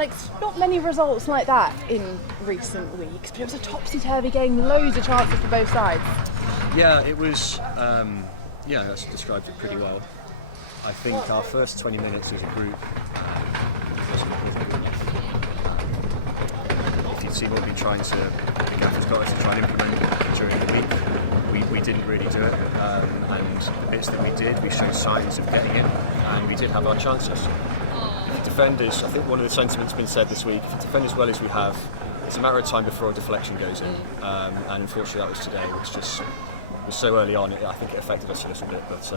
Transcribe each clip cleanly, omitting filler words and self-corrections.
Alex, not many results like that in recent weeks, but it was a topsy-turvy game, loads of chances for both sides. Yeah, it was. That's described it pretty well. I think our first 20 minutes as a group wasn't good enough. If you'd seen what the gaffer's got us to try and implement during the week, we didn't really do it. And the bits that we did, we showed signs of getting it, and we did have our chances. If you defend us, I think one of the sentiments been said this week, if you defend as well as we have, it's a matter of time before a deflection goes in. And unfortunately that was today, which just was so early on. I think it affected us a little bit, but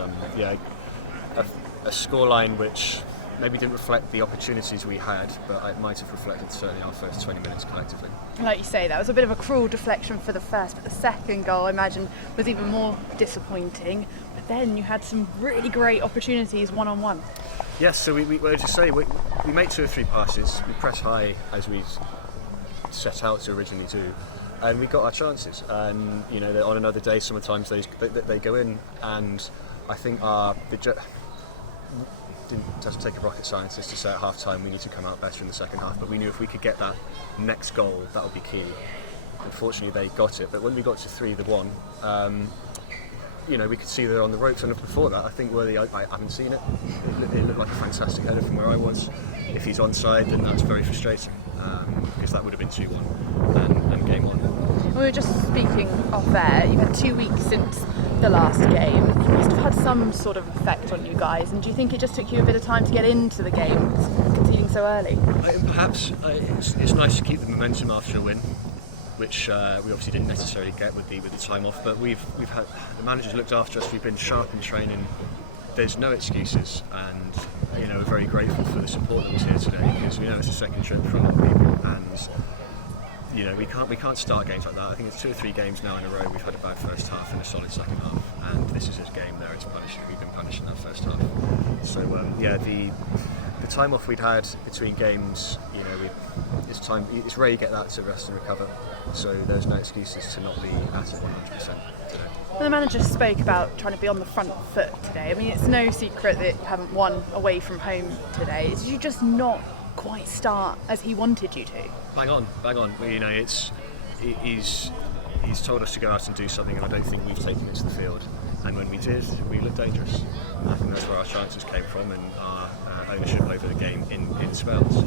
a scoreline which maybe didn't reflect the opportunities we had, but it might have reflected certainly our first 20 minutes collectively. Like you say, that was a bit of a cruel deflection for the first, but the second goal, I imagine, was even more disappointing. But then you had some really great opportunities one-on-one. Yes, so we made 2 or 3 passes. We press high as we set out to originally do, and we got our chances. And on another day, sometimes they go in, and I think doesn't take a rocket scientist to say at half time we need to come out better in the second half, but we knew if we could get that next goal, that would be key. Unfortunately they got it, but when we got to 3-1, we could see they're on the ropes, and before that I think I haven't seen it. It looked like a fantastic header from where I was. If he's onside, then that's very frustrating, because that would have been 2-1 and game on. We were just speaking off air, you've had 2 weeks since the last game. It must have had some sort of effect on you guys, and do you think it just took you a bit of time to get into the game, conceding so early? Perhaps. It's nice to keep the momentum after a win, which we obviously didn't necessarily get with the time off, but we've had the managers looked after us, we've been sharp in training. There's no excuses, and we're very grateful for the support that was here today, because we know it's a second trip for a lot of people, and we can't start games like that. I think it's 2 or 3 games now in a row we've had a bad first half and a solid second half, and this is his game there. It's punishing. We've been punished in that first half. So the time off we'd had between games, it's rare you get that to rest and recover. So there's no excuses to not be at it 100% today. Well, the manager spoke about trying to be on the front foot today. I mean, it's no secret that you haven't won away from home today. Did you just not quite start as he wanted you to? Bang on. He's told us to go out and do something, and I don't think we've taken it to the field. And when we did, we looked dangerous. I think that's where our chances came from, and our ownership over the game in spells.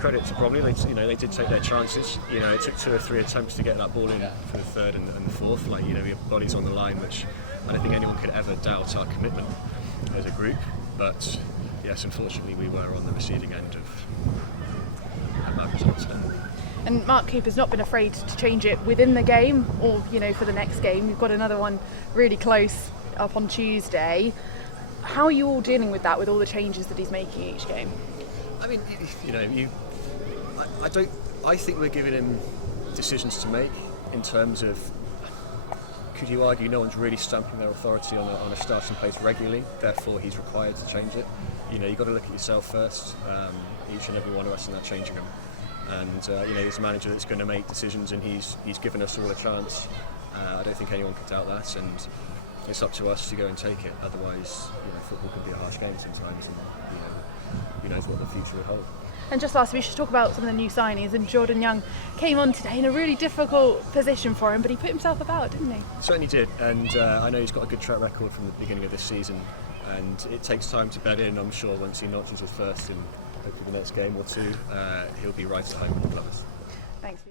Credit to Bromley, they did take their chances. It took 2 or 3 attempts to get that ball in for the third and the fourth. We have bodies on the line, which I don't think anyone could ever doubt our commitment as a group. But yes, unfortunately, we were on the receiving end of bad results now. And Mark Cooper's not been afraid to change it within the game, or for the next game. We've got another one really close up on Tuesday. How are you all dealing with that, with all the changes that he's making each game? I mean, I think we're giving him decisions to make in terms of. Could you argue no one's really stamping their authority on a starting place regularly, therefore he's required to change it? You've got to look at yourself first, each and every one of us in that changing room. And he's a manager that's going to make decisions, and he's given us all a chance. I don't think anyone could doubt that, and it's up to us to go and take it. Otherwise, football can be a harsh game sometimes, and who knows what the future will hold. And just lastly, we should talk about some of the new signings. And Jordan Young came on today in a really difficult position for him, but he put himself about, didn't he? Certainly did, and I know he's got a good track record from the beginning of this season, and it takes time to bed in. I'm sure once he notches his first in hopefully the next game or 2, he'll be right at home with the clubs. Thanks.